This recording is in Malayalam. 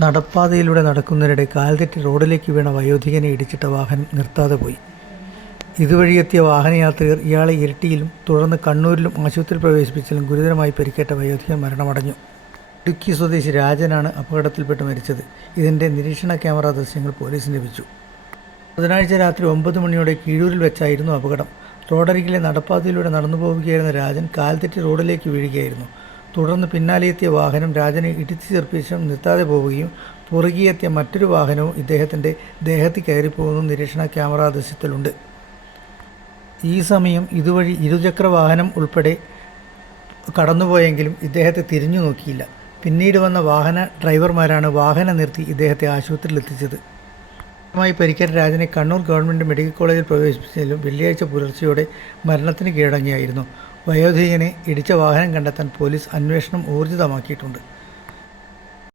നടപ്പാതയിലൂടെ നടക്കുന്നതിനിടെ കാൽതെറ്റി റോഡിലേക്ക് വീണ വയോധികനെ ഇടിച്ചിട്ട വാഹനം നിർത്താതെ പോയി. ഇതുവഴി എത്തിയ വാഹനയാത്രികർ ഇയാളെ ഇരട്ടിയിലും തുടർന്ന് കണ്ണൂരിലും ആശുപത്രിയിൽ പ്രവേശിപ്പിച്ചാലും ഗുരുതരമായി പരിക്കേറ്റ വയോധികൻ മരണമടഞ്ഞു. ഇടുക്കി സ്വദേശി രാജനാണ് അപകടത്തിൽപ്പെട്ട് മരിച്ചത്. ഇതിന്റെ നിരീക്ഷണ ക്യാമറ ദൃശ്യങ്ങൾ പോലീസിന് ലഭിച്ചു. ബുധനാഴ്ച രാത്രി ഒമ്പത് മണിയോടെ കീഴൂരിൽ വെച്ചായിരുന്നു അപകടം. റോഡരികിലെ നടപ്പാതയിലൂടെ നടന്നു പോവുകയായിരുന്ന രാജൻ കാൽതെറ്റി റോഡിലേക്ക് വീഴുകയായിരുന്നു. തുടർന്ന് പിന്നാലെയെത്തിയ വാഹനം രാജനെ ഇടിച്ചു തെറിപ്പിച്ചും നിർത്താതെ പോവുകയും പുറകിയെത്തിയ മറ്റൊരു വാഹനവും ഇദ്ദേഹത്തിന്റെ ദേഹത്തിൽ കയറിപ്പോകുന്നു നിരീക്ഷണ ക്യാമറ ദൃശ്യത്തിലുണ്ട്. ഈ സമയം ഇതുവഴി ഇരുചക്ര വാഹനം ഉൾപ്പെടെ കടന്നുപോയെങ്കിലും ഇദ്ദേഹത്തെ തിരിഞ്ഞു നോക്കിയില്ല. പിന്നീട് വന്ന വാഹന ഡ്രൈവർമാരാണ് വാഹനം നിർത്തി ഇദ്ദേഹത്തെ ആശുപത്രിയിൽ എത്തിച്ചത്. മായി പരിക്കേറ്റ രാജനെ കണ്ണൂർ ഗവൺമെന്റ് മെഡിക്കൽ കോളേജിൽ പ്രവേശിപ്പിച്ചെങ്കിലും വെള്ളിയാഴ്ച പുലർച്ചെയോടെ മരണത്തിന് കീഴടങ്ങിയായിരുന്നു. വയോധികനെ ഇടിച്ച വാഹനം കണ്ടെത്താൻ പോലീസ് അന്വേഷണം ഊർജിതമാക്കിയിട്ടുണ്ട്